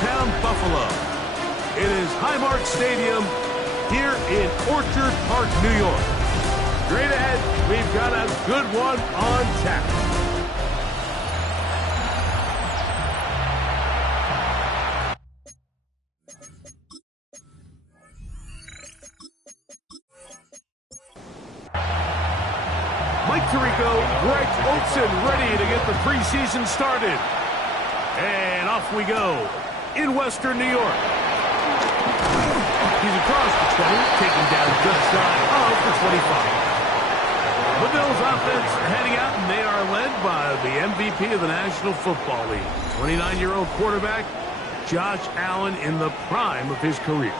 downtown Buffalo. It is Highmark Stadium here in Orchard Park, New York. Straight ahead, we've got a good one on tap. Mike Tirico, Greg Olson ready to get the preseason started. And off we go in Western New York. He's across the 20, taken down just shy of the 25. The Bills offense heading out, and they are led by the MVP of the National Football League, 29-year-old quarterback Josh Allen in the prime of his career.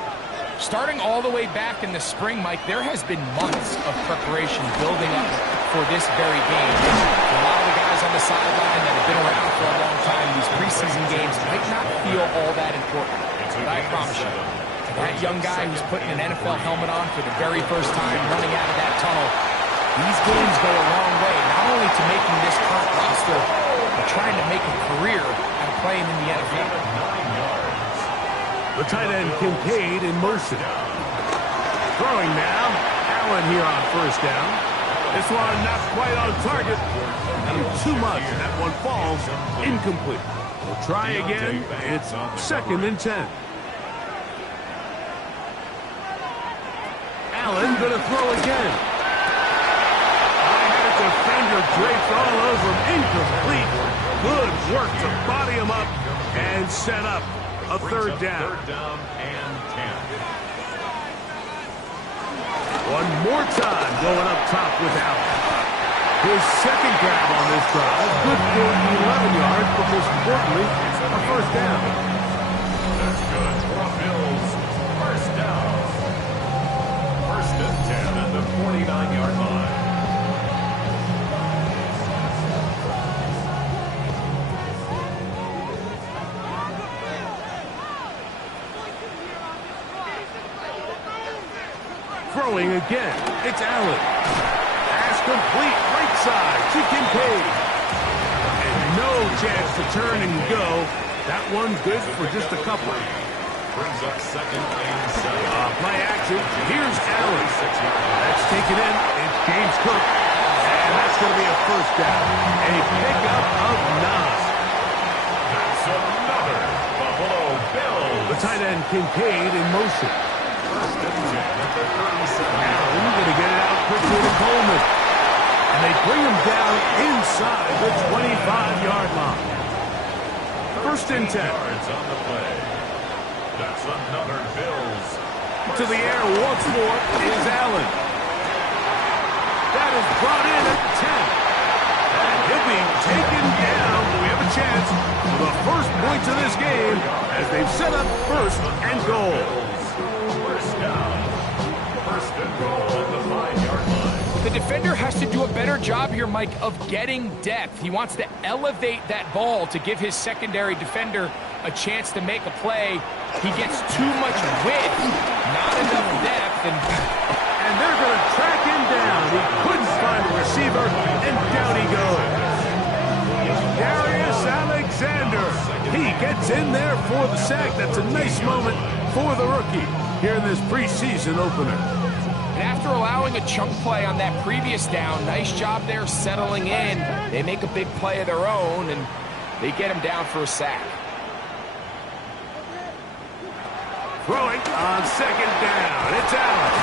Starting all the way back in the spring, Mike, there has been months of preparation building up for this very game. A lot of the guys on the sideline that have been around for a long time, these preseason games might not feel all that important. But I promise you, that young guy who's putting an NFL helmet on for the very first time, running out of that tunnel, these games go a long way, not only to making this current roster, but trying to make a career out of playing in the NFL. The tight end Kincaid in motion. Throwing now. Allen here on first down. This one not quite on target. And too much. That one falls incomplete. We'll try again. It's 2nd and 10. Allen going to throw again. I had a defender draped all over him. Incomplete. Good work to body him up and set up a 3rd down. 3rd down and 10. One more time going up top with Allen. His 2nd grab on this drive. Good for 11 yards, but most importantly, a 1st down. That's good for Bills. 1st down. 1st and 10 at the 49-yard line. Throwing again. It's Allen. Pass complete. Right side to Kincaid. And no chance to turn and go. That one's good for just a couple. Brings up 2nd and 7. Play action. Here's Allen. That's taken in. It's James Cook. And that's going to be a 1st down. A pickup of 9. That's another Buffalo Bills. The tight end Kincaid in motion. 1st and 10 at the 37. Allen going to get it out quickly to Coleman. And they bring him down inside the 25-yard line. 1st and 10. Yards on the play. That's another Bills. To the air once more is Allen. That is brought in at 10. And he'll be taken down. We have a chance for the first points of this game as they've set up 1st and goal. 1st down. 1st and goal at the 5-yard line. The defender has to do a better job here, Mike, of getting depth. He wants to elevate that ball to give his secondary defender a chance to make a play. He gets too much width, not enough depth, and they're going to track him down. He couldn't find a receiver, and down he goes. Darius Alexander. He gets in there for the sack. That's a nice moment for the rookie here in this preseason opener. And after allowing a chunk play on that previous down, nice job there settling in. They make a big play of their own, and they get him down for a sack. Throwing on 2nd down. It's Allen.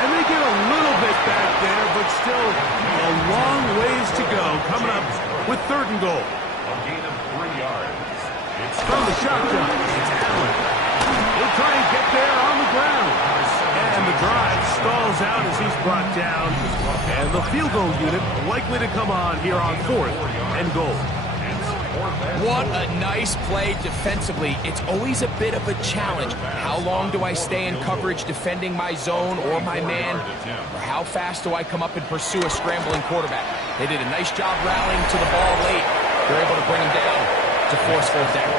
And they get a little bit back there, but still a long ways to go. Coming up with 3rd and goal. A gain of 3 yards. It's from the shotgun. It's Allen. He'll try and get there on the ground. And the drive stalls out as he's brought down. And the field goal unit likely to come on here on 4th and goal. What a nice play defensively. It's always a bit of a challenge. How long do I stay in coverage defending my zone or my man? Or how fast do I come up and pursue a scrambling quarterback? They did a nice job rallying to the ball late. They're able to bring him down to force 4th down.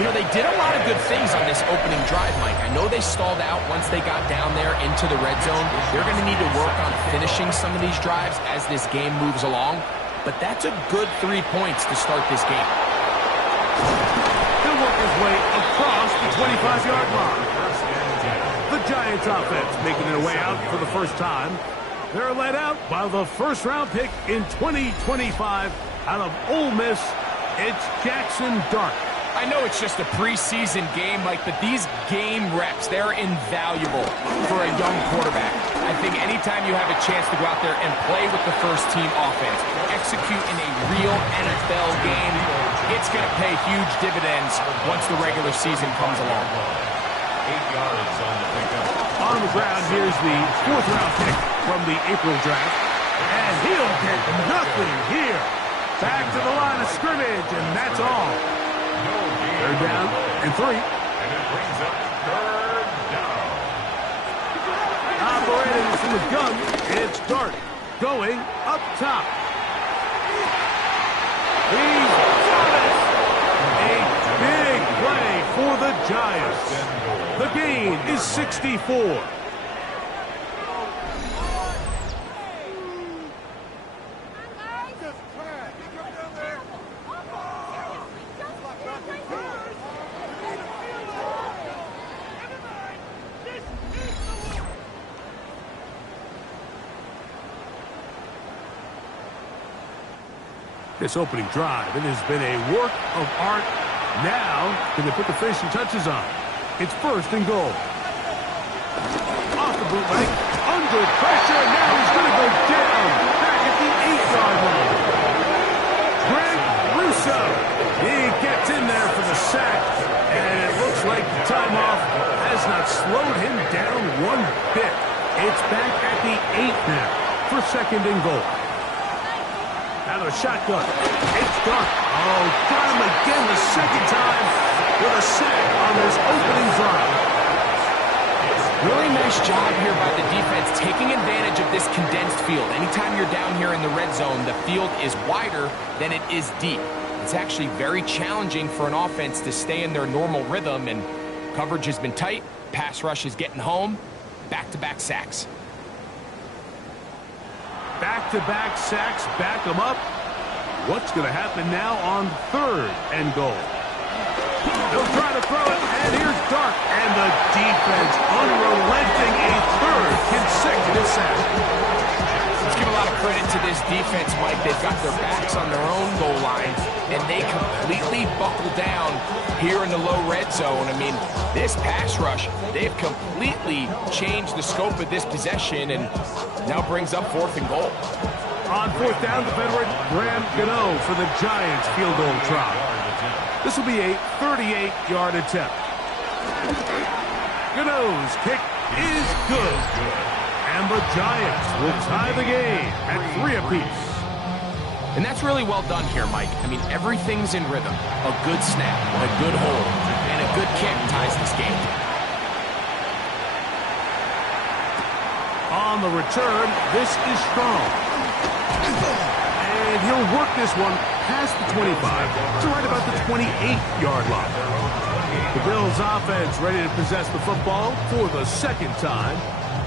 You know, they did a lot of good things on this opening drive, Mike. I know they stalled out once they got down there into the red zone. They're going to need to work on finishing some of these drives as this game moves along. But that's a good 3 points to start this game. They'll work his way across the 25-yard line. The Giants offense making their way out for the first time. They're led out by the first-round pick in 2025 out of Ole Miss. It's Jackson Dart. I know it's just a preseason game, Mike, but these game reps, they're invaluable for a young quarterback. I think anytime you have a chance to go out there and play with the first-team offense, execute in a real NFL game, it's going to pay huge dividends once the regular season comes along. 8 yards on the pickup. On the ground, here's the fourth-round pick from the April draft. And he'll get nothing here. Back to the line of scrimmage, and that's all. Third down and 3. And it brings up third down. Operating from the gun, it's Dart going up top. He's got it. A big play for the Giants. The gain is 64. This opening drive, it has been a work of art. Now, can they put the finishing touches on? It's first and goal. Off the bootleg, under pressure, now he's going to go down, back at the 8-yard line. Greg Russo, he gets in there for the sack, and it looks like the time off has not slowed him down one bit. It's back at the 8 now for second and goal. Out of a shotgun. It's Dart. Oh, got him again the second time with a sack on this opening drive. Really nice job here by the defense taking advantage of this condensed field. Anytime you're down here in the red zone, the field is wider than it is deep. It's actually very challenging for an offense to stay in their normal rhythm, and coverage has been tight. Pass rush is getting home. Back-to-back sacks. Back-to-back sacks, back them up. What's going to happen now on third and goal? They'll try to throw it, and here's Dart. And the defense unrelenting, a third consecutive sack. Let's give a lot of credit to this defense, Mike. They've got their backs on their own goal line, and they completely buckle down here in the low red zone. I mean, this pass rush, they've completely changed the scope of this possession, and now brings up fourth and goal. On fourth down, the veteran Graham Gano for the Giants field goal try. This will be a 38-yard attempt. Gano's kick is good. And the Giants will tie the game at 3 apiece. And that's really well done here, Mike. I mean, everything's in rhythm. A good snap, a good hold, and a good kick ties this game. On the return, this is strong. And he'll work this one past the 25 to right about the 28-yard line. The Bills offense ready to possess the football for the second time.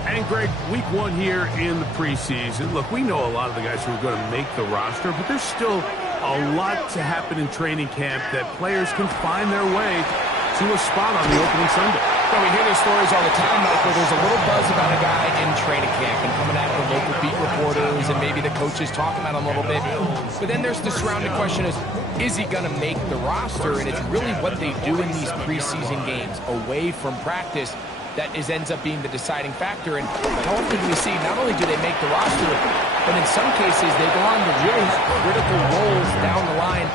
And, Greg, week 1 here in the preseason. Look, we know a lot of the guys who are going to make the roster, but there's still a lot to happen in training camp that players can find their way to a spot on the opening Sunday. Well, we hear those stories all the time, Mike, where there's a little buzz about a guy in training camp and coming out of the local beat reporters and maybe the coaches talking about him a little bit. But then there's the surrounding question is he going to make the roster? And it's really what they do in these preseason games away from practice that ends up being the deciding factor. And how often do we see not only do they make the roster, but in some cases they go on to really critical roles down the line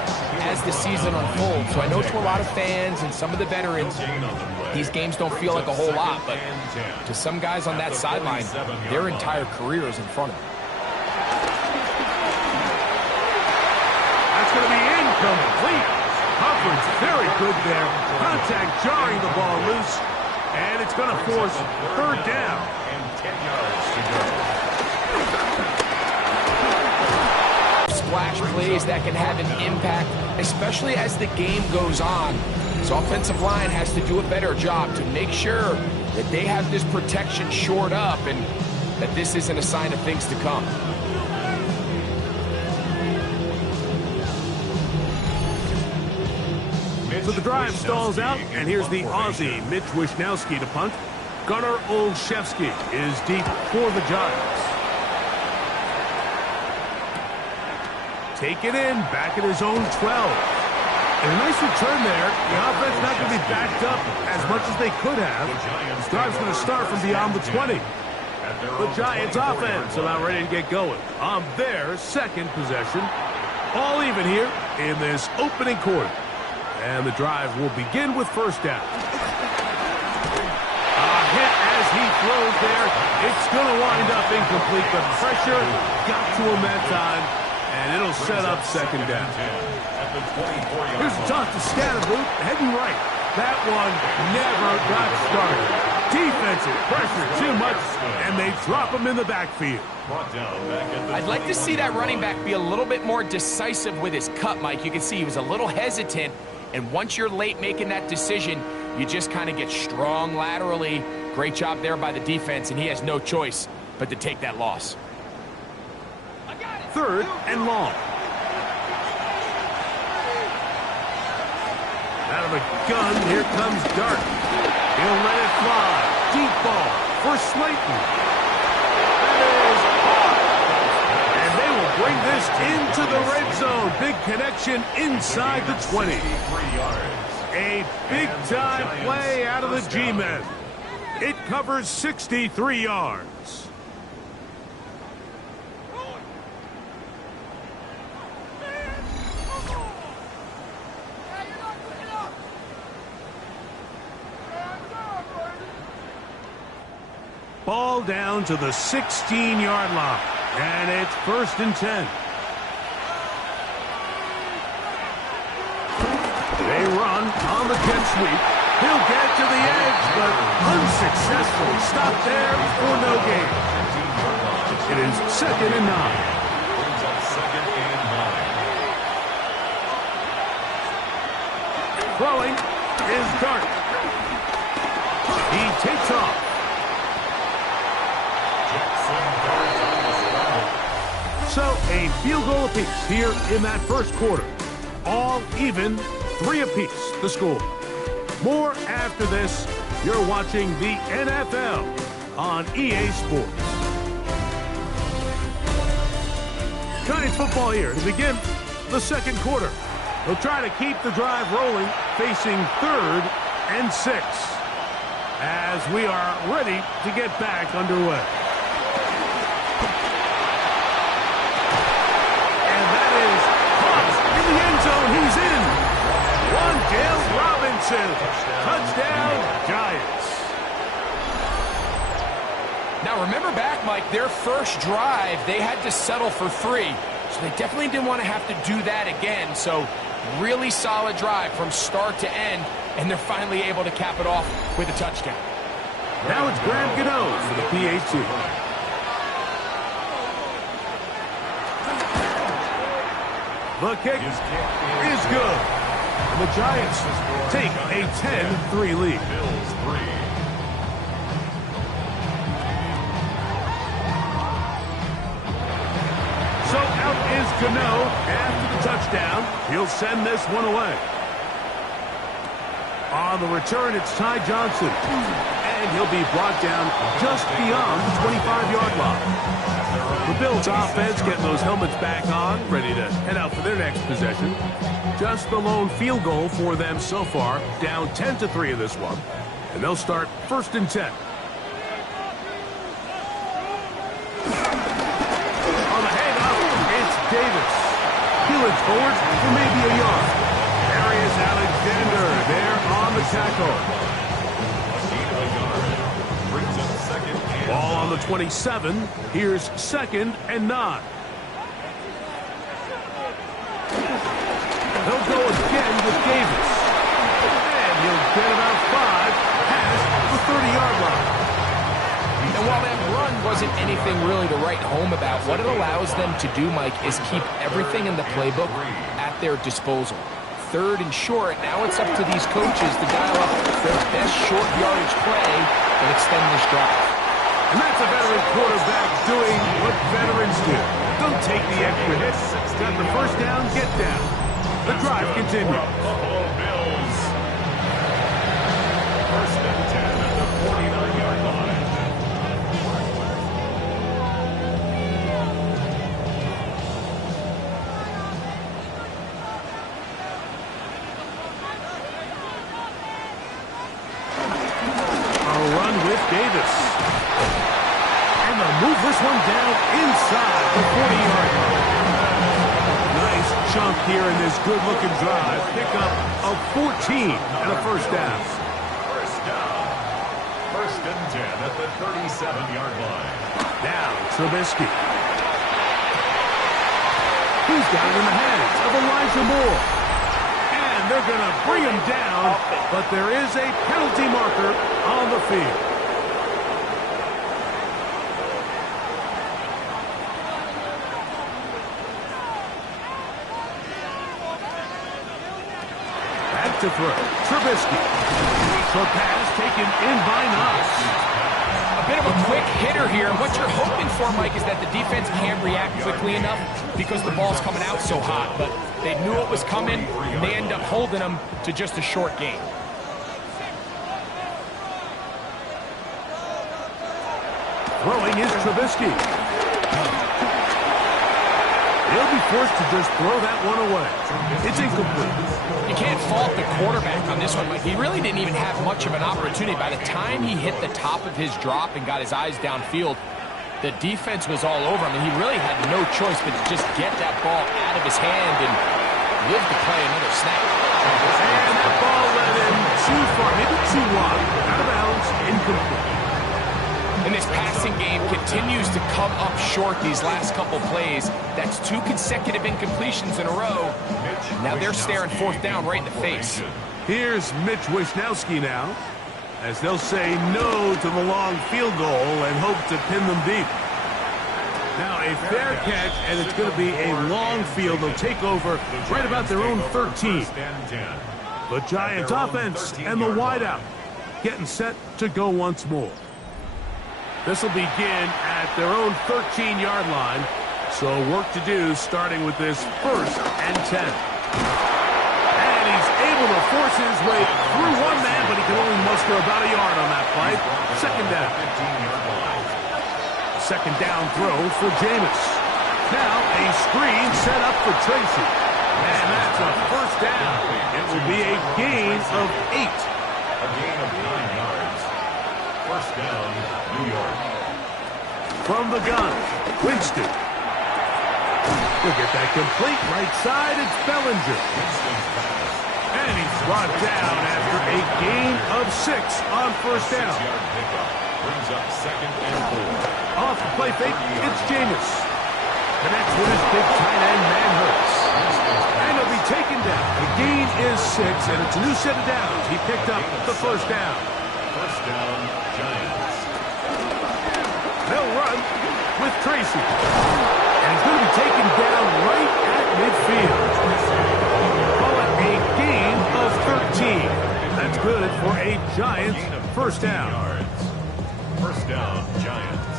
as the season unfolds. So I know to a lot of fans and some of the veterans, these games don't feel like a whole lot, but to some guys on that sideline, their entire career is in front of them. That's going to be incomplete. Coverage very good there. Contact jarring the ball loose. And it's going to force third down. And 10 yards to go. Splash plays that can have an impact, especially as the game goes on. This offensive line has to do a better job to make sure that they have this protection shored up and that this isn't a sign of things to come. So the drive stalls out, and here's the Aussie, Mitch Wishnowsky, to punt. Gunnar Olszewski is deep for the Giants. Take it in, back at his own 12. And a nice return there. The offense not going to be backed up as much as they could have. This drive's going to start from beyond the 20. The Giants offense about ready to get going on their second possession. All even here in this opening quarter. And the drive will begin with first down. A hit as he throws there. It's going to wind up incomplete. The pressure got to him that time, and it'll set up second down. Here's the toss to Scatterboot, heading right. That one never got started. Defensive pressure too much, and they drop him in the backfield. I'd like to see that running back be a little bit more decisive with his cut, Mike. You can see he was a little hesitant, and once you're late making that decision, you just kind of get strong laterally. Great job there by the defense, and he has no choice but to take that loss. Third and long. Out of a gun, here comes Dart. He'll let it fly. Deep ball for Slayton. That is hard. And they will bring this into the red zone. Big connection inside the 20. A big-time play out of the G-men. It covers 63 yards. Ball down to the 16-yard line, and it's 1st and 10. They run on the jet sweep. He'll get to the edge, but unsuccessful. Stop there for no gain. It is 2nd and 9. Throwing is Dart. He takes off. So a field goal apiece here in that first quarter. All even, 3 apiece, the score. More after this. You're watching the NFL on EA Sports. Giants football here to begin the second quarter. They'll try to keep the drive rolling, facing 3rd and 6. As we are ready to get back underway. Zone, he's in. Wandale Robinson. Touchdown, Giants. Now remember back, Mike, their first drive, they had to settle for 3. So they definitely didn't want to have to do that again. So really solid drive from start to end, and they're finally able to cap it off with a touchdown. Now it's Graham Gano for the PAT. The kick is good. And the Giants take a 10-3 lead. So out is Gano after the touchdown. He'll send this one away. On the return, it's Ty Johnson. And he'll be brought down just beyond the 25-yard line. The Bills offense getting those helmets back on, ready to head out for their next possession. Just the lone field goal for them so far, down 10-3 in this one. And they'll start 1st and 10. On the handoff, it's Davis. Peeling forward for maybe a yard. Darius Alexander there on the tackle. Ball on the 27. Here's 2nd and 9. They'll go again with Davis. And he'll get about 5 past the 30-yard line. And while that run wasn't anything really to write home about, what it allows them to do, Mike, is keep everything in the playbook at their disposal. 3rd and short, now it's up to these coaches to dial up their best short yardage play and extend this drive. And that's a veteran quarterback doing what veterans do. Don't take the extra hits. Got the first down, get down. The drive continues. move this one down inside the 40-yard line. Nice chunk here in this good-looking drive. Pickup of 14 and a first down. First down. First and 10 at the 37-yard line. Now, Trubisky. He's got it in the hands of Elijah Moore. And they're going to bring him down, but there is a penalty marker on the field. Back to throw. Trubisky. Short pass taken in by Knox. A bit of a quick hitter here. What you're hoping for, Mike, is that the defense can't react quickly enough because the ball's coming out so hot. But they knew it was coming, and they end up holding them to just a short game. Throwing is Trubisky. He'll be forced to just throw that one away. It's incomplete. You can't fault the quarterback on this one, Mike. He really didn't even have much of an opportunity. By the time he hit the top of his drop and got his eyes downfield, the defense was all over him, and he really had no choice but to just get that ball out of his hand and live to play another snap. And the ball led him too far, maybe too wide. Out of bounds, incomplete. And this passing game continues to come up short these last couple plays. That's 2 consecutive incompletions in a row. Now they're staring fourth down right in the face. Here's Mitch Wishnowsky now, as they'll say no to the long field goal and hope to pin them deep. Now a fair catch, and it's going to be a long field. They'll take over right about their own 13. The Giants offense and the wideout getting set to go once more. This will begin at their own 13-yard line. So work to do starting with this first and 10. And he's able to force his way through one man, but he can only muster about a yard on that play. Second down. Second down throw for Jameis. Now a screen set up for Tracy. And that's a first down. It will be a gain of 8. A gain of 9 yards. First down, New York. From the gun, Winston. We'll get that complete. Right side, it's Bellinger. And he's brought down after a gain of 6 on first down. 6-yard pickup brings up second and 4. Off the play fake, it's Jameis. Connects with his big tight end, man Hurts. And he'll be taken down. The gain is 6, and it's a new set of downs. He picked up the first down. First down, Giants. They'll run with Tracy. And he's going to be taken down right at midfield. Call it a gain of 13. That's good for a Giants first down. Yards. First down, Giants.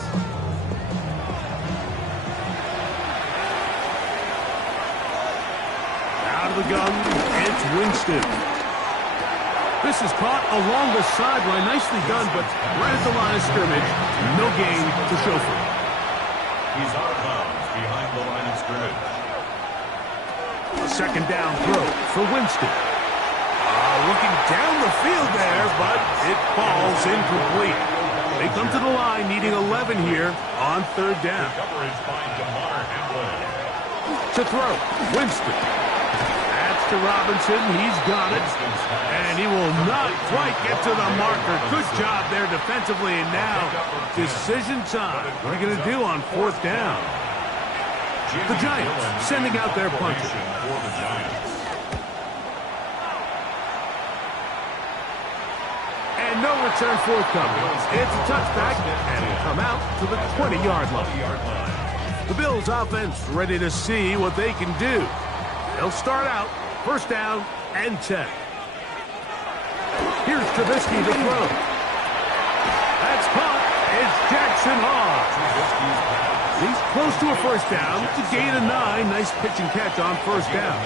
Out of the gun, it's Winston. This is caught along the sideline. Nicely done, but right at the line of scrimmage, no gain to show for it. He's out of bounds behind the line of scrimmage. A second down throw for Winston. Looking down the field there, but it falls incomplete. They come to the line needing 11 here on third down. Coverage by DeMar Hamlin. To throw, Winston. That's to Robinson. He's got it. And he will not quite get to the marker. Good job there defensively. And now, decision time. What are you going to do on fourth down? The Giants sending out their punter. For the Giants. And no return forthcoming. It's a touchback, and it'll come out to the 20-yard line. The Bills offense ready to see what they can do. They'll start out first down and 10. Here's Trubisky to throw. That's caught. It's Jackson Hall. He's close to a first down. It's a gain of 9. Nice pitch and catch on first down.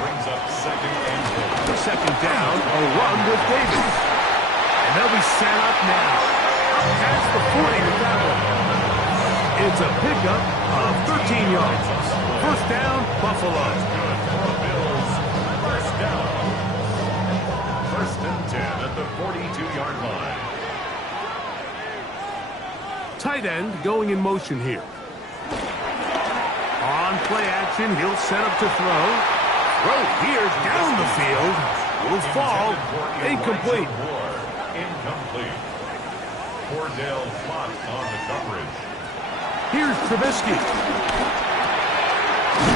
Brings up second and 4. Second down, a run with Davis. And they'll be set up now. Past the 40 with that one. It's a pickup of 13 yards. First down, Buffalo. Bills. First down. First and 10 at the 42-yard line. tight end going in motion here. On play action, he'll set up to throw. Throw here down the field. Will fall. Incomplete. Incomplete. Cordell Flott on the coverage. Here's Trubisky.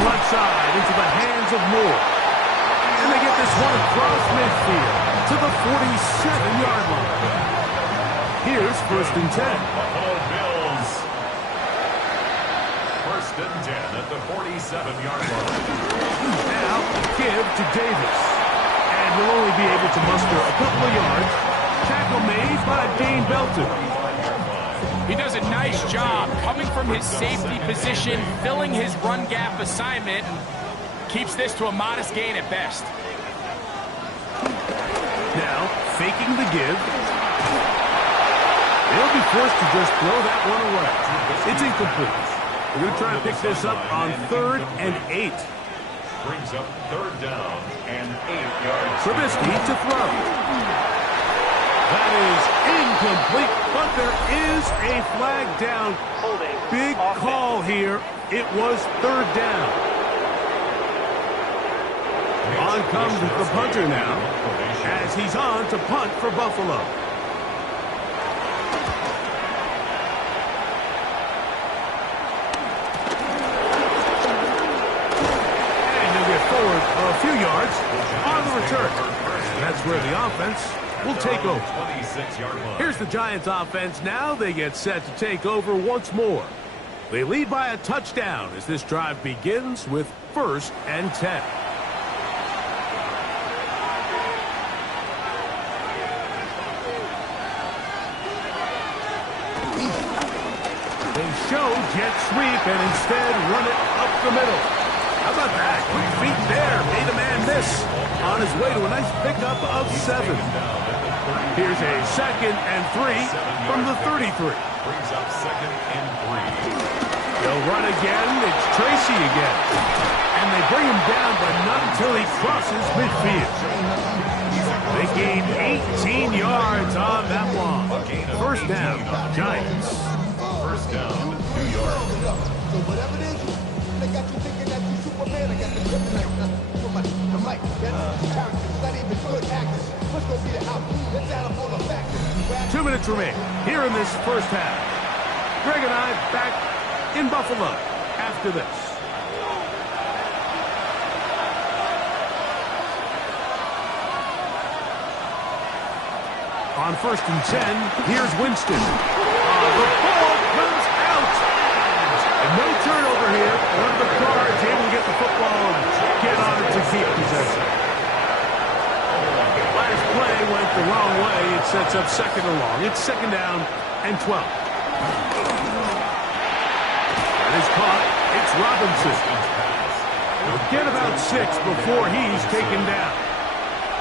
Left side into the hands of Moore. And they get this one across midfield to the 47-yard line. Here's 1st and 10. Buffalo Bills. 1st and 10 at the 47-yard line. Now, give to Davis. And will only be able to muster a couple of yards. Tackle made by Dane Belton. He does a nice job coming from his safety position, filling his run gap assignment, and keeps this to a modest gain at best. Now, faking the give. They'll be forced to just throw that one away. It's incomplete. We're going to try to pick this up on 3rd and 8. Brings up 3rd down and 8 yards. Trubisky to throw. That is incomplete, but there is a flag down. Big call here. It was 3rd down. On comes the punter now, as he's on to punt for Buffalo. And he'll get forward a few yards on the return. And that's where the offense will take over. Here's the Giants offense now. They get set to take over once more. They lead by a touchdown as this drive begins with 1st and 10. They show jet sweep and instead run it up the middle. How about that? Quick feet there. Made a man miss on his way to a nice pickup of 7. Here's a 2nd and 3 from the 33. Brings up 2nd and 3. They'll run again. It's Tracy again. And they bring him down, but not until he crosses midfield. They gain 18 yards on that one. 1st down, Giants. 1st down, New York. So whatever it is, they got you thinking that you Superman. I got the kryptonite for my mic. It's not even good actors. Let's go see the house. Let's add up all the factors. 2 minutes remain here in this 1st half. Greg and I back in Buffalo after this. On 1st and 10, here's Winston. The ball comes out. And no turnover here. One of the guards able to get the football and get on it to keep possession. Last play went the wrong way. It sets up 2nd and long. It's 2nd down and 12. That is caught. It's Robinson. He'll get about 6 before he's taken down.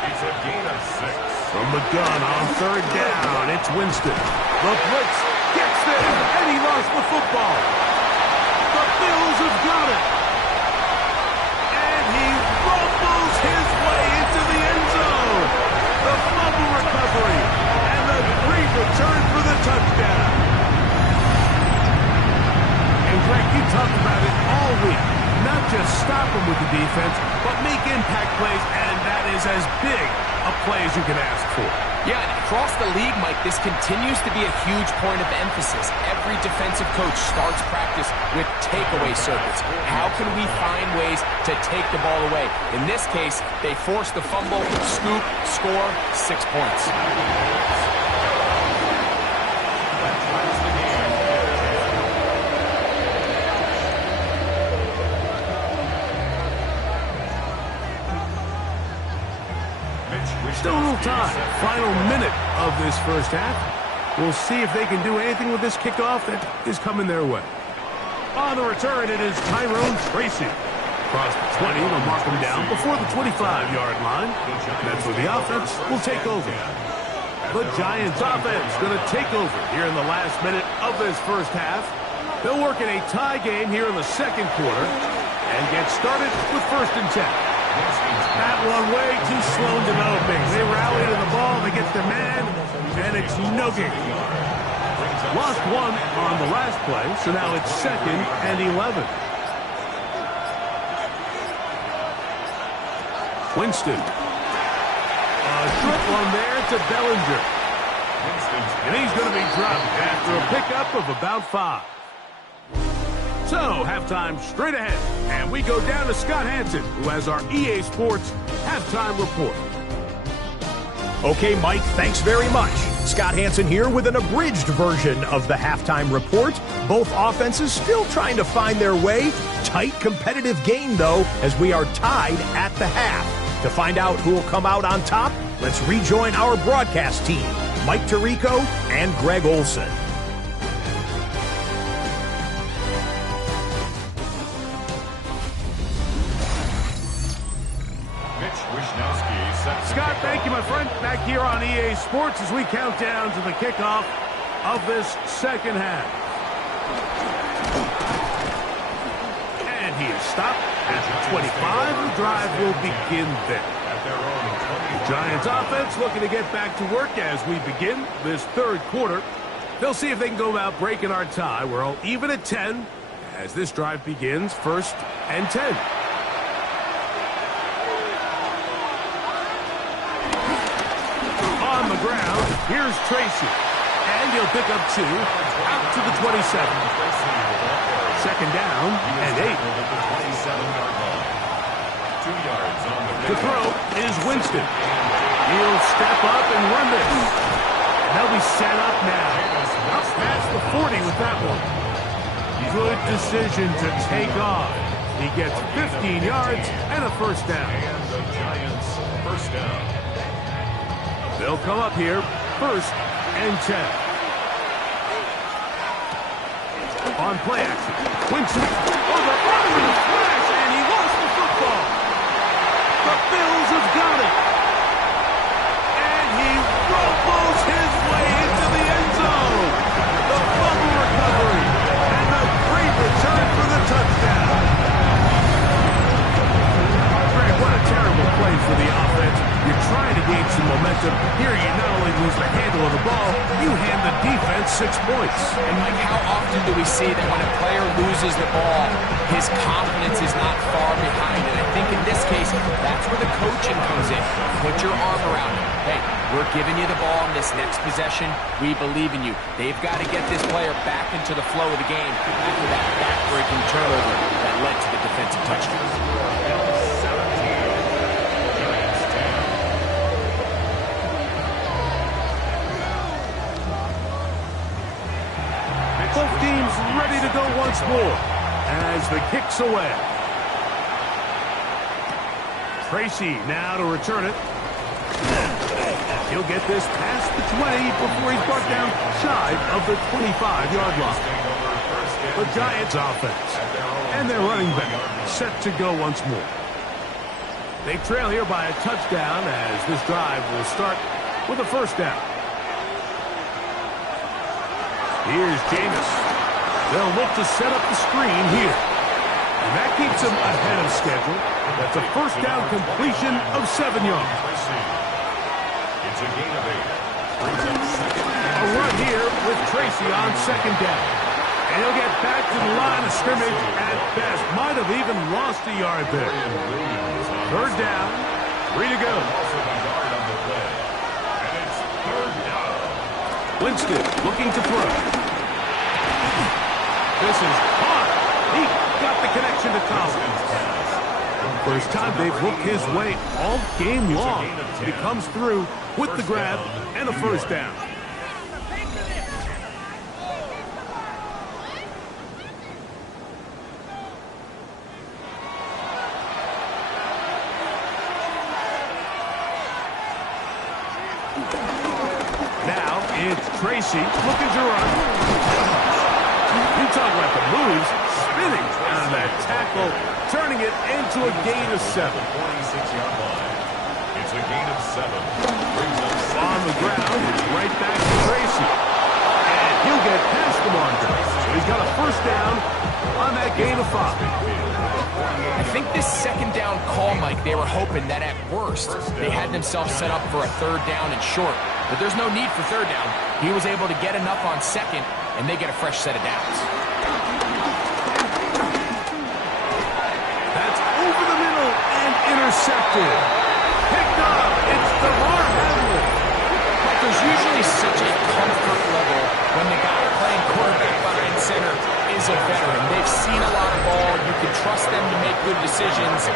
It's a gain of 6. From the gun on 3rd down, it's Winston. The blitz gets there, and he lost the football. The Bills have got it. And he rumbles his way into the end zone. The fumble recovery, and the great return for the touchdown. And Greg, you talked about it all week. Not just stop him with the defense, but make impact plays, and that is as big a play as you can ask for. Yeah, and across the league, Mike, this continues to be a huge point of emphasis. Every defensive coach starts practice with takeaway circuits. How can we find ways to take the ball away? In this case, they force the fumble, scoop, score, 6 points. Still a little time. Final minute of this 1st half. We'll see if they can do anything with this kickoff that is coming their way. On the return, it is Tyrone Tracy. Across the 20, they'll mark him down before the 25-yard line. That's where the offense will take over. The Giants offense going to take over here in the last minute of this 1st half. They'll work in a tie game here in the 2nd quarter and get started with 1st and 10. That one way too slow in developing. They rally to the ball, they get their man, and it's no gain. Lost one on the last play, so now it's 2nd and 11. Winston. A short one there to Bellinger. And he's going to be dropped after a pickup of about 5. So, halftime straight ahead. And we go down to Scott Hansen, who has our EA Sports halftime report. Okay, Mike, thanks very much. Scott Hansen here with an abridged version of the halftime report. Both offenses still trying to find their way. Tight, competitive game, though, as we are tied at the half. To find out who will come out on top, let's rejoin our broadcast team, Mike Tirico and Greg Olson. Scott, thank you, my friend. Back here on EA Sports as we count down to the kickoff of this second half. And he is stopped at the 25. The drive will begin there. The Giants offense looking to get back to work as we begin this third quarter. They'll see if they can go about breaking our tie. We're all even at 10 as this drive begins, 1st and 10. On the ground, here's Tracy. And he'll pick up 2 out to the 27. 2nd down and 8. To throw is Winston. He'll step up and run this. And they'll be set up now. Up past the 40 with that one. Good decision to take off. He gets 15 yards and a 1st down. And the Giants' 1st down. They'll come up here, 1st and 10. On play action, Winston. Oh, the run with a flash, and he lost the football. The Bills have got it. And he rumbles his way into the end zone. The fumble recovery, and the great return for the touchdown. Greg, what a terrible play for the offense. You're trying to gain some momentum. Here you not only lose the handle of the ball, you hand the defense 6 points. And Mike, how often do we see that when a player loses the ball, his confidence is not far behind? And I think in this case, that's where the coaching comes in. Put your arm around him. Hey, we're giving you the ball in this next possession. We believe in you. They've got to get this player back into the flow of the game after that back-breaking turnover that led to the defensive touchdown. Both teams ready to go once more as the kick's away. Tracy now to return it. He'll get this past the 20 before he's brought down shy of the 25-yard line. The Giants offense and their running back set to go once more. They trail here by a touchdown as this drive will start with a 1st down. Here's Jameis. They'll look to set up the screen here. And that keeps them ahead of schedule. That's a 1st down completion of 7 yards. It's a gain of 8. A run here with Tracy on 2nd down. And he'll get back to the line of scrimmage at best. Might have even lost a yard there. 3rd down. 3 to go. Winston looking to throw. This is hard. He got the connection to Collins. First time they've looked his way all game long. He comes through with the grab and a 1st down. Now it's Tracy looking to run. You talk about the moves, spinning out of that tackle, turning it into a gain of 7. 26-yard line. It's a gain of 7. Brings up on the ground, right back to Tracy. And he'll get past the marker. So he's got a 1st down on that gain of 5. I think this 2nd down call, Mike, they were hoping that at worst they had themselves set up for a 3rd down and short. but there's no need for third down. He was able to get enough on second, and they get a fresh set of downs. That's over the middle and intercepted. Picked up. It's DeMar Hamlin. But there's usually such a comfort level when the guy playing quarterback behind center is a veteran. They've seen a lot of ball. You can trust them to make good decisions.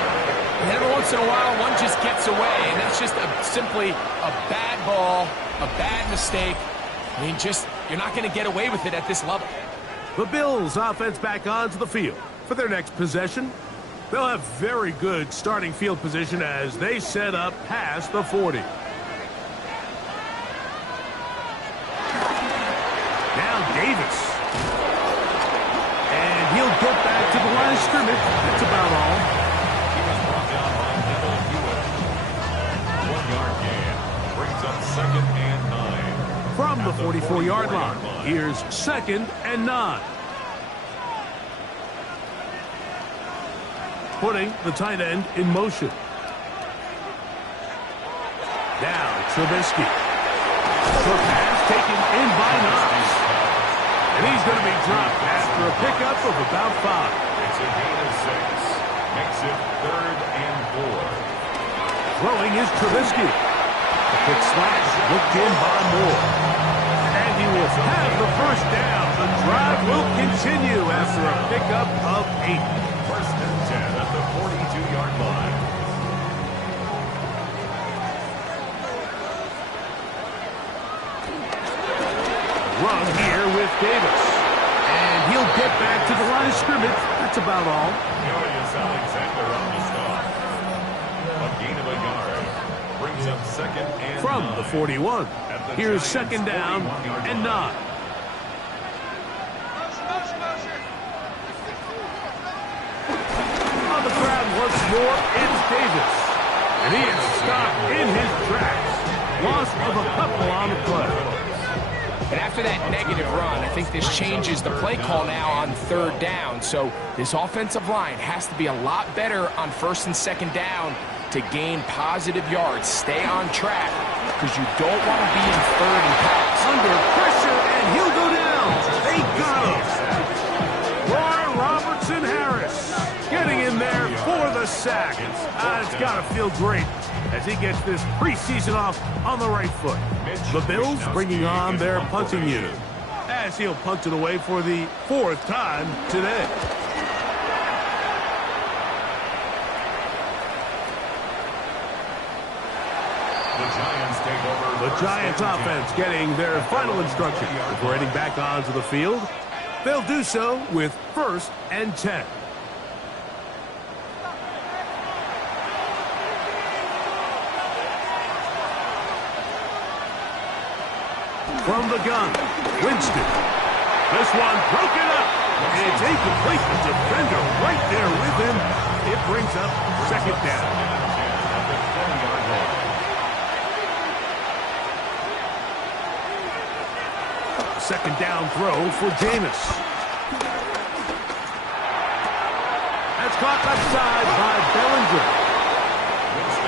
And every once in a while, one just gets away, and that's just simply a bad ball, a bad mistake. I mean, you're not going to get away with it at this level. The Bills offense back onto the field for their next possession. They'll have very good starting field position as they set up past the 40. Now Davis. And he'll get back to the line of scrimmage. That's about all. He was brought down by Neville Hewitt. 1-yard gain. Brings up 2nd and 9. From the 44-yard line, here's 2nd and 9. Putting the tight end in motion. Now Trubisky. Short pass taken in by Knox. And he's going to be dropped after a pickup of about 5. It's a gain of 6. Makes it 3rd and 4. Throwing is Trubisky. A quick slash looked in by Moore. And he will have the first down. The drive will continue after a pickup of 8. 1st and 10 at the 42-yard line. Run here with Davis. And he'll get back to the line of scrimmage. That's about all. Darius Alexander on the stop. A gain of a yard. Brings up 2nd and From 9. the 41. Here's Giants' 2nd down 41-yard and line. 9. On the ground once more, it's Davis. And he is stopped in his tracks. Loss of a couple on the play. And after that negative run, I think this changes the play call now on 3rd down. So this offensive line has to be a lot better on 1st and 2nd down to gain positive yards. Stay on track because you don't want to be in 3rd and pass. Under pressure, and he'll go down. They got him. Roy Robertson Harris getting in there for the sack. It's got to feel great as he gets this preseason off on the right foot. The Bills bringing on their punting unit as he'll punt it away for the 4th time today. The Giants offense getting their final instruction before heading back onto the field. They'll do so with 1st and 10. From the gun, Winston. This one broken up. It's incomplete. The defender right there with him. It brings up 2nd down. 2nd down throw for Jameis. That's caught left side by Bellinger.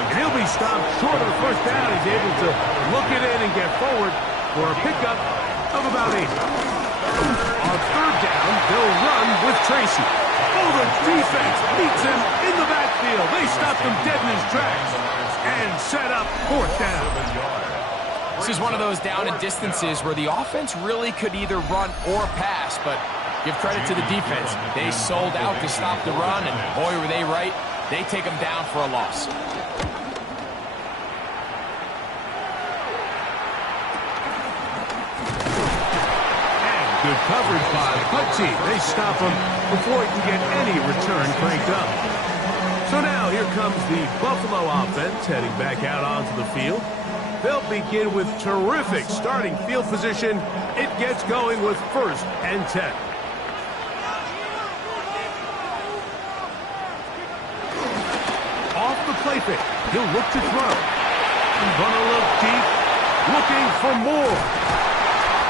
And he'll be stopped short of the 1st down. He's able to look it in and get forward for a pickup of about 8. On 3rd down, they'll run with Tracy. Oh, the defense beats him in the backfield. They stopped him dead in his tracks and set up 4th down. This is one of those down and distances where the offense really could either run or pass, but give credit to the defense. They sold out to stop the run, and boy, were they right. They take them down for a loss. And good coverage by the punt team. They stop him before he can get any return cranked up. So now here comes the Buffalo offense heading back out onto the field. They'll begin with terrific starting field position. It gets going with 1st and 10. Off the play fake. He'll look to throw. Gonna look deep. Looking for more.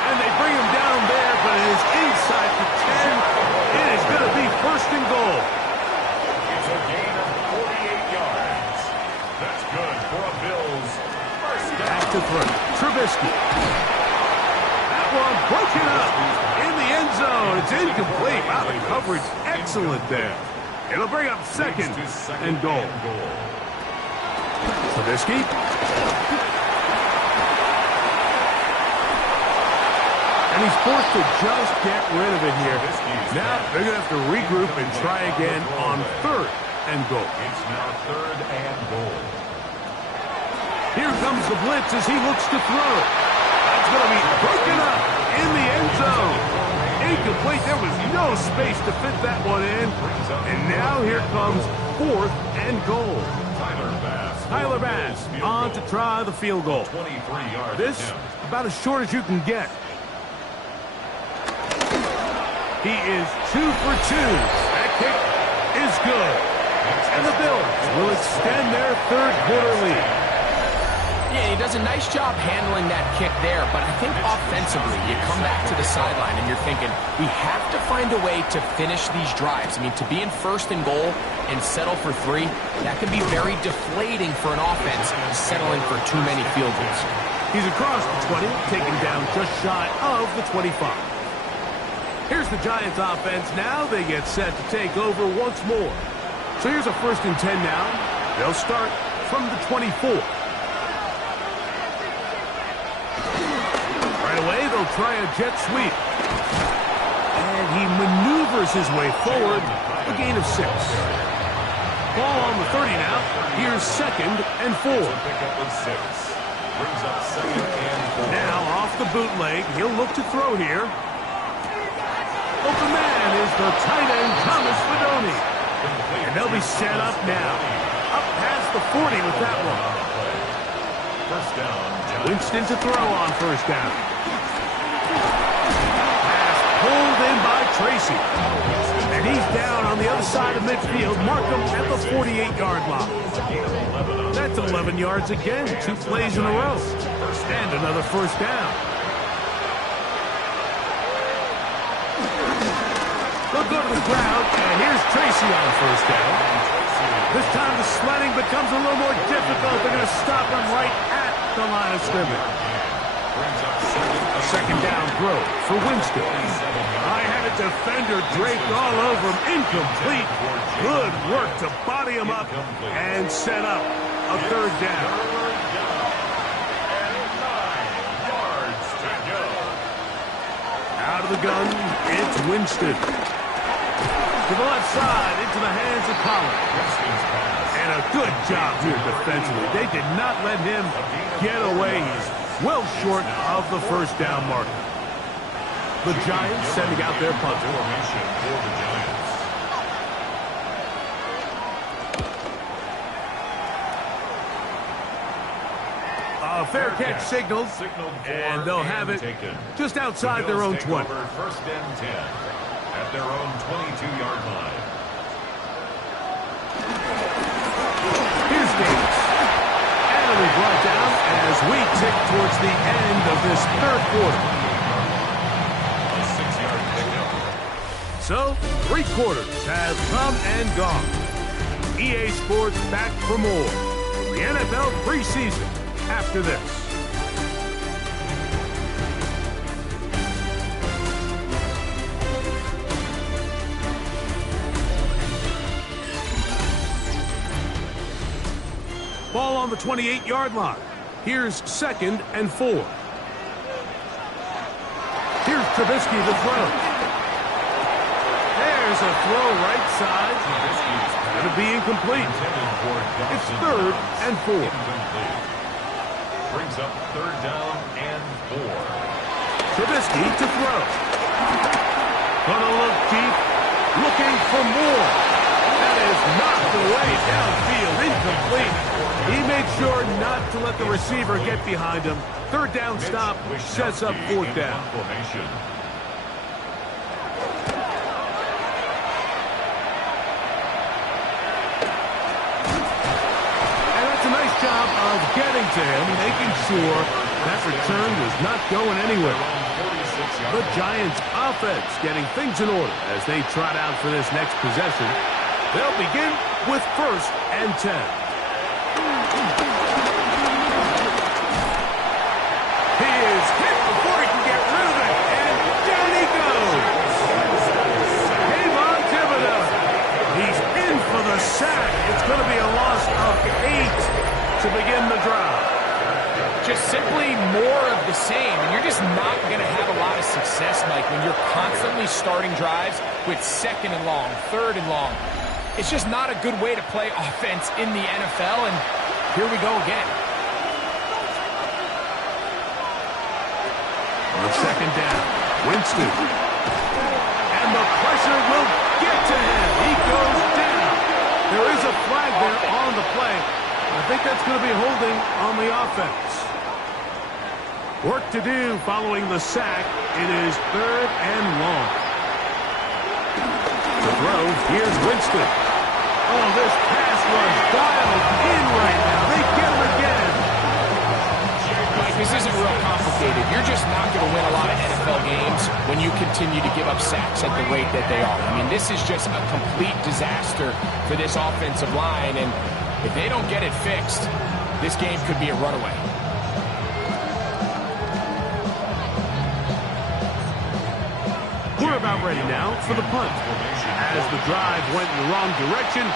And they bring him down there, but it is inside the 10. It is going to be 1st and goal. It's a gain of 48 yards. That's good for a Bills. Back to throw. Trubisky. It's incomplete. Wow, the coverage excellent there. It'll bring up second and goal. Trubisky. And he's forced to just get rid of it here. Now they're going to have to regroup and try again on third and goal. It's now third and goal. Here comes the blitz as he looks to throw. That's going to be broken up in the end zone. Incomplete. There was no space to fit that one in. And now here comes fourth and goal. Tyler Bass on to try the field goal. 23 yards. This about as short as you can get. He is 2 for 2. That kick is good. And the Bills will extend their third quarter lead. Yeah, he does a nice job handling that kick there, but I think offensively, you come back to the sideline and you're thinking, we have to find a way to finish these drives. I mean, to be in first and goal and settle for 3, that can be very deflating for an offense settling for too many field goals. He's across the 20, taken down just shy of the 25. Here's the Giants offense now. They get set to take over once more. So here's a 1st and 10 now. They'll start from the 24. Right away, they'll try a jet sweep. And he maneuvers his way forward, a gain of 6. Ball on the 30 now. Here's 2nd and 4. Now off the bootleg, he'll look to throw here. Open man is the tight end, Thomas Fedoni. And they'll be set up now. Up past the 40 with that one. First down. Winston to throw on first down. Pass pulled in by Tracy. And he's down on the other side of midfield. Mark him at the 48-yard line. That's 11 yards again. 2 plays in a row. And another first down. They'll go to the ground, and here's Tracy on first down. This time the sledding becomes a little more difficult. They're going to stop him right at the line of scrimmage. Second down throw for Winston. I had a defender draped all over him. Incomplete. Good work to body him up and set up a third down. Out of the gun, it's Winston. To the left side, into the hands of Collins. And a good job here defensively. They did not let him get away. He's well short of the first down marker. The Giants sending out their punter. A fair catch signaled, and they'll have it just outside their own 20. First and 10 at their own 22-yard line. Here's Davis. And it'll be brought down as we tick towards the end of this third quarter. A 6-yard pickup. So, 3 quarters have come and gone. EA Sports back for more. The NFL preseason after this. Ball on the 28-yard line. Here's 2nd and 4. Here's Trubisky to throw. There's a throw right side. Going to be incomplete. It's 3rd and 4. Brings up 3rd down and 4. Trubisky to throw. Gonna look deep. Looking for more. That is knocked away downfield. Incomplete. He made sure not to let the receiver get behind him. 3rd down stop sets up 4th down. And that's a nice job of getting to him, making sure that return was not going anywhere. The Giants offense getting things in order as they trot out for this next possession. They'll begin with 1st and 10. He is hit before he can get rid of it, and down he goes. always starting drives with 2nd and long, 3rd and long. It's just not a good way to play offense in the NFL, and here we go again. On 2nd down, Winston. And the pressure will get to him. He goes down. There is a flag there on the play. I think that's going to be holding on the offense. Work to do following the sack. It is 3rd and long. To throw, here's Winston. Oh, this pass was dialed in right now. They get him again. Mike, this isn't real complicated. You're just not going to win a lot of NFL games when you continue to give up sacks at the rate that they are. I mean, this is just a complete disaster for this offensive line, and if they don't get it fixed, this game could be a runaway. We're about ready now for the punt. As the drive went in the wrong direction,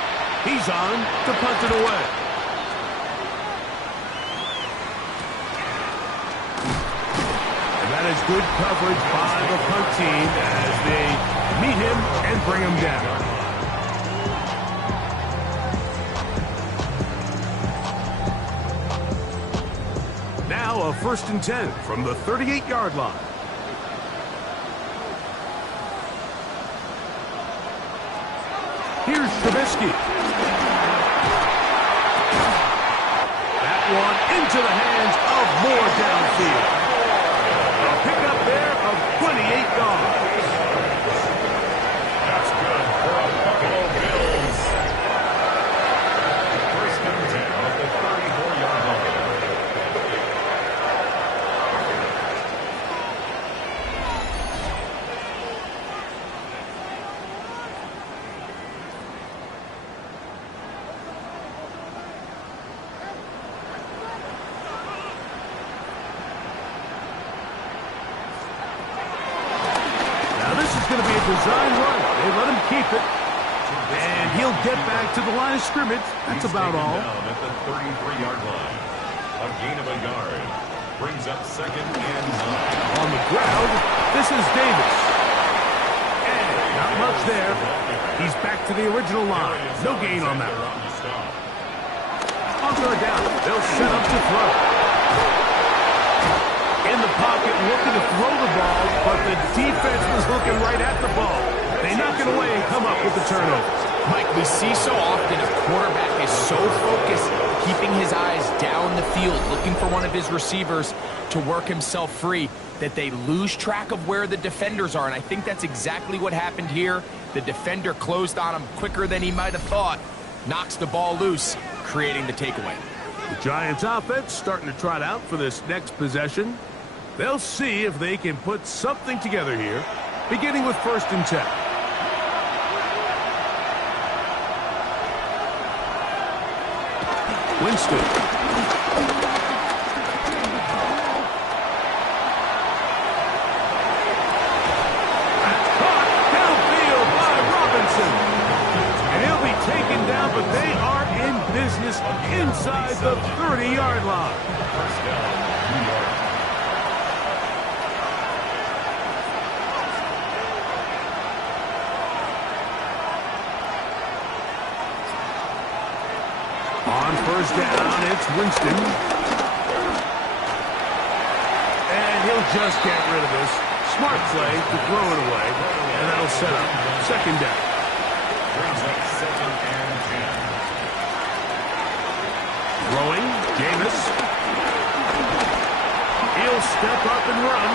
he's on to punt it away. And that is good coverage by the punt team as they meet him and bring him down. Now a 1st and 10 from the 38-yard line. Here's Trubisky. That one into the hands of Moore downfield. A pickup there of 28 yards. That's good for a Buffalo Bills. 1st and 10 at the 34-yard line. Going to be a design run. They let him keep it. And he'll get back to the line of scrimmage. That's about all. Down at the 33-yard line. A gain of a yard. Brings up 2nd and 9. On the ground, this is Davis. And not much there. He's back to the original line. No gain on that. On 3rd down, they'll set up to throw. In the pocket, looking to throw the ball, but the defense was looking right at the ball. They knock it away and come up with the turnover. Mike, we see so often a quarterback is so focused, keeping his eyes down the field, looking for one of his receivers to work himself free, that they lose track of where the defenders are, and I think that's exactly what happened here. The defender closed on him quicker than he might have thought, knocks the ball loose, creating the takeaway. The Giants offense starting to trot out for this next possession. They'll see if they can put something together here, beginning with 1st and 10. Winston. That's caught downfield by Robinson. And he'll be taken down, but they are in business inside the 30-yard line. 1st down, New York. On 1st down, it's Winston. And he'll just get rid of this. Smart play to throw it away. And that'll set up 2nd down. Brings up 2nd and 10. Throwing, Jameis. He'll step up and run.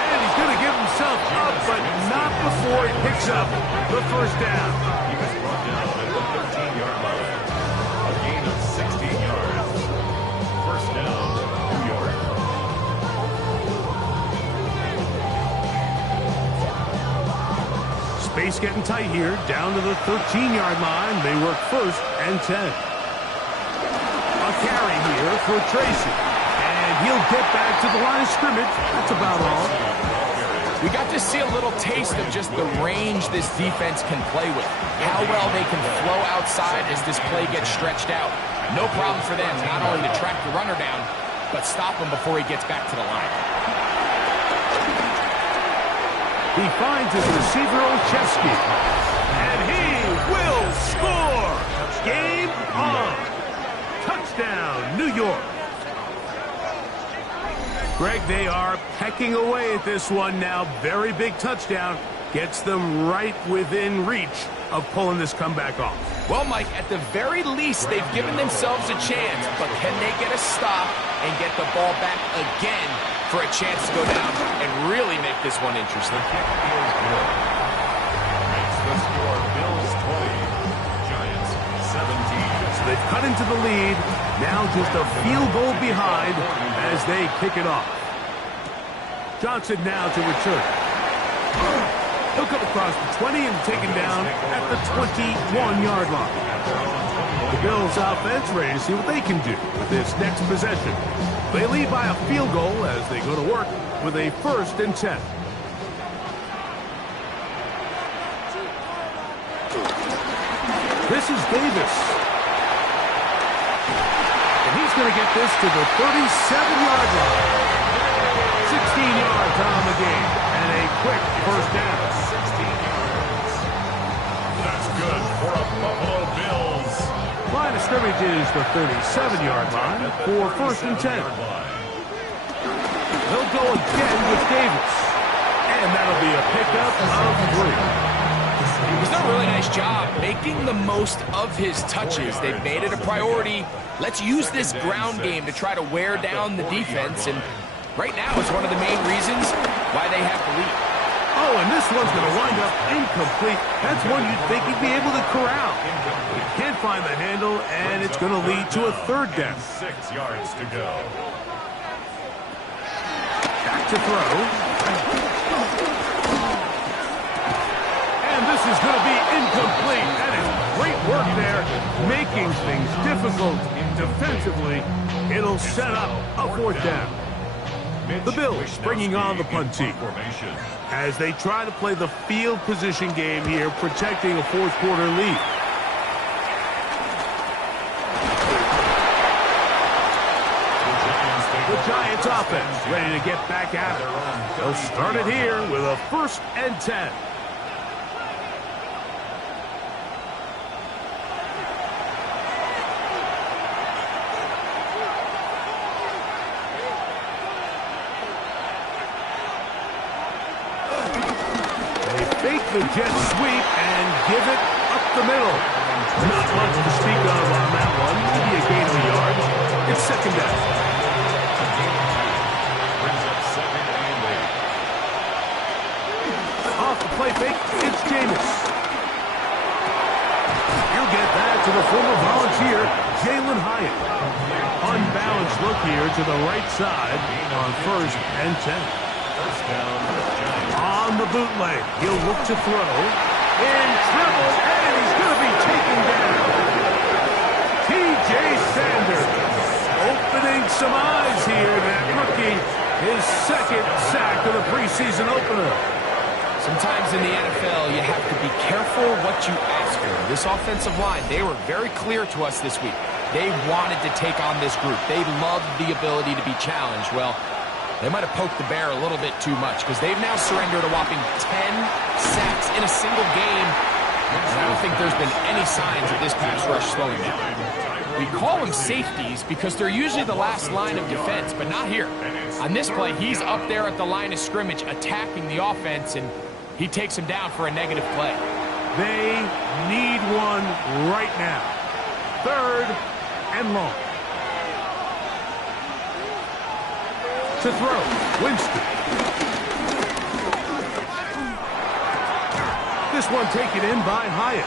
And he's going to give himself up, but not before he picks up the 1st down. He was brought down at the 13-yard line. A gain of 16 yards. 1st down, New York. Space getting tight here, down to the 13-yard line. They work 1st and 10. A carry here for Tracy. And he'll get back to the line of scrimmage. That's about all. We got to see a little taste of just the range this defense can play with. How well they can flow outside as this play gets stretched out. No problem for them not only to track the runner down, but stop him before he gets back to the line. He finds his receiver Olszewski. And he will score! Game on! Touchdown, New York! Greg, they are pecking away at this one now. Very big touchdown. Gets them right within reach of pulling this comeback off. Well, Mike, at the very least, they've given themselves a chance, but can they get a stop and get the ball back again for a chance to go down and really make this one interesting? The kick is good. Makes the score Bills 20, Giants 17. So they've cut into the lead. Now just a field goal behind as they kick it off. Johnson now to return. He'll come across the 20 and taken down at the 21-yard line. The Bills offense ready to see what they can do with this next possession. They lead by a field goal as they go to work with a 1st and 10. This is Davis. And he's going to get this to the 37-yard line. 16 yards on the game and a quick 1st down. 16 yards. That's good for a Buffalo Bills. Line of scrimmage is the 37-yard line for 1st and 10. They'll go again with Davis. And that'll be a pickup of 3. He's done a really nice job making the most of his touches. They've made it a priority. Let's use this ground game to try to wear down the defense. And right now, it's one of the main reasons why they have the lead. Oh, and this one's going to wind up incomplete. That's one you'd think he'd be able to corral. He can't find the handle, and it's going to lead to a 3rd down. 6 yards to go. Back to throw. And this is going to be incomplete. That is great work there, making things difficult defensively. It'll set up a 4th down. The Bills bringing on the punt team as they try to play the field position game here, protecting a 4th quarter lead. The Giants offense ready to get back at it. They'll start it here with a 1st and 10. The jet sweep and give it up the middle. Not much to speak of on that one. Maybe a gain of a yard. It's 2nd down. Brings up 2nd and 8. Off the play fake, it's Jameis. He'll get that to the former Volunteer, Jalen Hyatt. Unbalanced look here to the right side on 1st and 10. 1st down, Giants. On the bootleg, he'll look to throw. In trouble, and he's going to be taken down. T.J. Sanders opening some eyes here, that rookie. His 2nd sack of the preseason opener. Sometimes in the NFL, you have to be careful what you ask for. This offensive line, they were very clear to us this week. They wanted to take on this group. They loved the ability to be challenged. Well, they might have poked the bear a little bit too much because they've now surrendered a whopping 10 sacks in a single game. And I don't think there's been any signs of this pass rush slowing down. We call them safeties because they're usually the last line of defense, but not here. On this play, he's up there at the line of scrimmage attacking the offense, and he takes him down for a negative play. They need one right now. 3rd and long. To throw, Winston. This one taken in by Hyatt.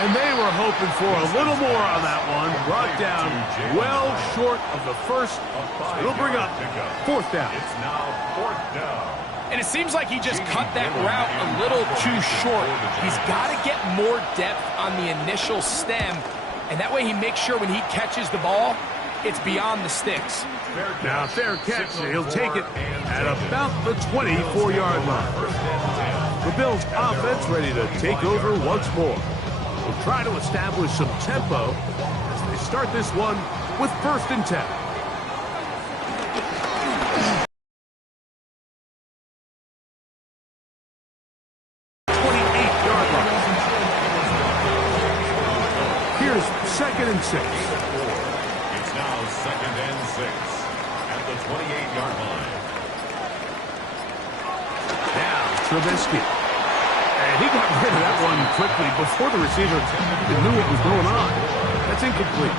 And they were hoping for a little more on that one. Brought down well short of the 1st. It'll bring up 4th down. It's now 4th down. And it seems like he just cut that route a little too short. He's got to get more depth on the initial stem. And that way he makes sure when he catches the ball, it's beyond the sticks. Now, fair catch. He'll take it at about the 24-yard line. The Bills' offense ready to take over once more. We'll try to establish some tempo as they start this one with 1st and 10. 2nd and 6. It's now 2nd and 6 at the 28-yard line. Now, Trubisky. And he got rid of that one quickly before the receiver even knew what was going on. That's incomplete.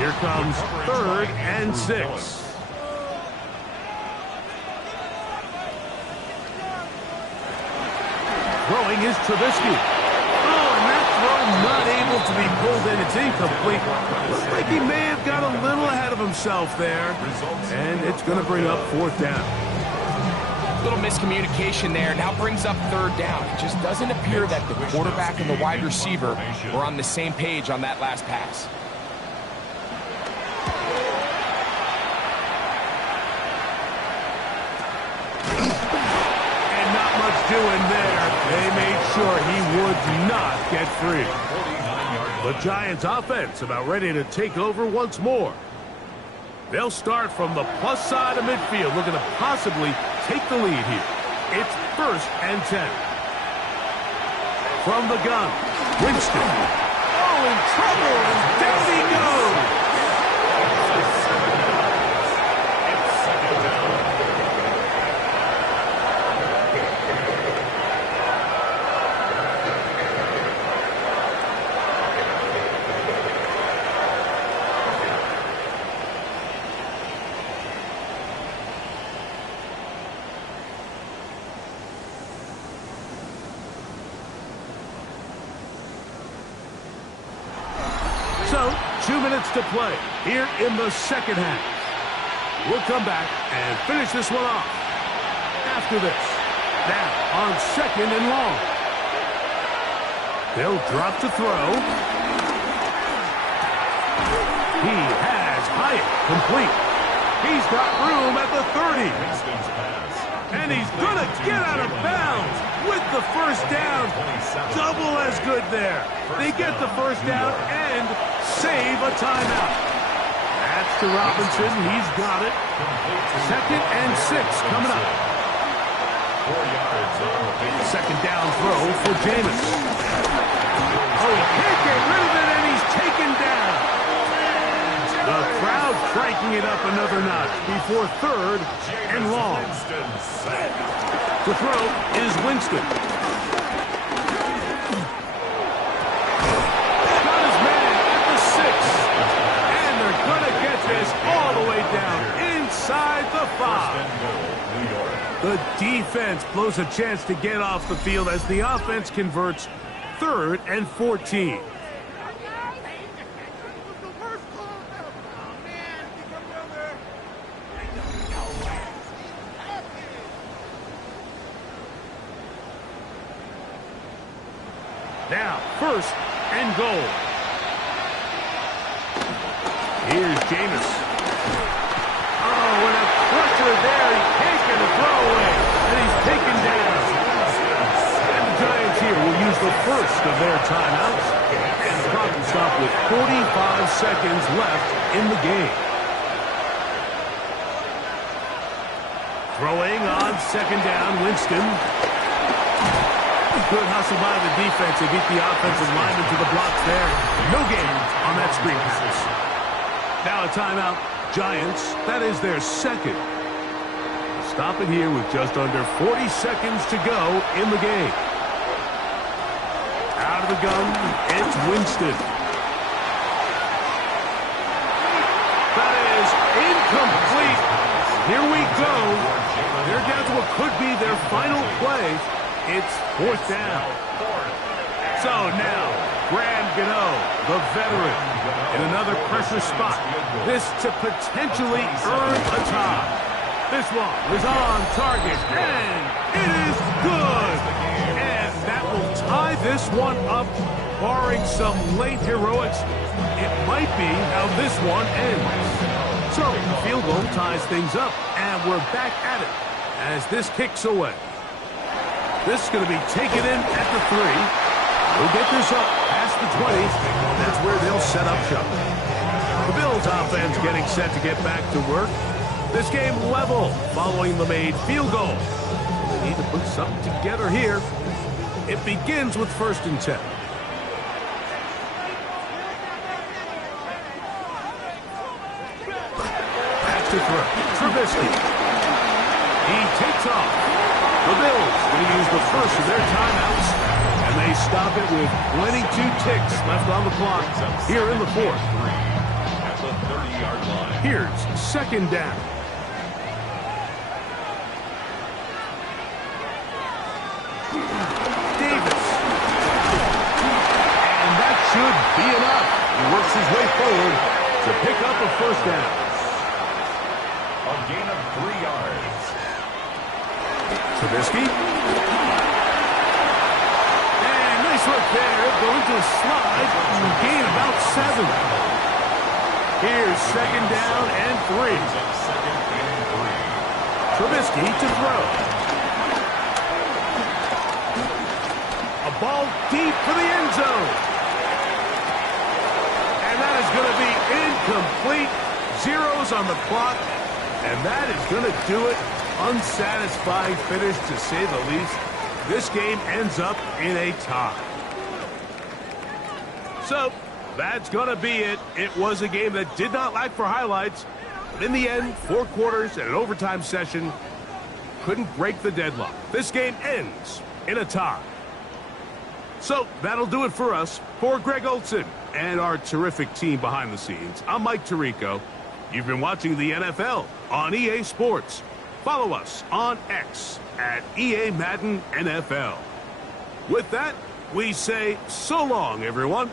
Here comes 3rd and 6. Throwing is Trubisky. Oh, and that throw not able to be pulled in. It's incomplete. Looks like he may have got a little ahead of himself there. And it's going to bring up 4th down. Little miscommunication there. Now brings up 3rd down. It just doesn't appear that the quarterback and the wide receiver were on the same page on that last pass. Doing there, they made sure he would not get free. The Giants offense about ready to take over once more. They'll start from the plus side of midfield, looking to possibly take the lead here. It's 1st and 10. From the gun, Winston. Oh, in trouble, and down he goes. So, 2 minutes to play here in the 2nd half. We'll come back and finish this one off after this. Now, on 2nd and long. They'll drop to throw. He has Hyatt complete. He's got room at the 30. And he's going to get out of bounds with the 1st down. Double as good there. They get the 1st down and save a timeout. That's to Robinson. He's got it. 2nd and 6 coming up. 2nd down throw for Jameis. Oh, he can't get rid of it, and he's taken down. The crowd cranking it up another notch before 3rd and long. To throw is Winston. Got his man at the 6. And they're going to get this all the way down inside the 5. The defense blows a chance to get off the field as the offense converts 3rd and 14. Now, 1st and goal. Here's Jameis. Oh, and a pressure there. He can't get a throw away. And he's taken down. And the Giants here will use the 1st of their timeouts. And the clock will stop with 45 seconds left in the game. Throwing on 2nd down, Winston. Good hustle by the defense. They beat the offensive lineman to the blocks there. No gain on that screen pass. Now a timeout. Giants, that is their 2nd. Stop it here with just under 40 seconds to go in the game. Out of the gun, it's Winston. That is incomplete. Here we go. They're down to what could be their final play. It's 4th down. So now, Graham Gano, the veteran, in another pressure spot. This to potentially earn a tie. This one is on target, and it is good. And that will tie this one up, barring some late heroics. It might be how this one ends. So, the field goal ties things up, and we're back at it as this kicks away. This is going to be taken in at the 3. We'll get this up past the 20. That's where they'll set up shop. The Bills offense getting set to get back to work. This game level following the made field goal. They need to put something together here. It begins with 1st and 10. to throw. Trubisky. He takes off. The Bills going to use the first of their timeouts, and they stop it with 22 ticks left on the clock here in the fourth. At the 30-yard line. Here's second down. Davis. And that should be enough. He works his way forward to pick up a first down. A gain of 3 yards. Trubisky. And nice look there. Going to a slide and gain about 7. Here's second down and 3. Second and 3. Trubisky to throw. A ball deep for the end zone. And that is going to be incomplete. Zeros on the clock. And that is going to do it. Unsatisfying finish, to say the least. This game ends up in a tie. So, that's going to be it. It was a game that did not lack for highlights. But in the end, 4 quarters and an overtime session couldn't break the deadlock. This game ends in a tie. So, that'll do it for us. For Greg Olson and our terrific team behind the scenes, I'm Mike Tirico. You've been watching the NFL on EA Sports. Follow us on X at EA Madden NFL. With that, we say so long, everyone.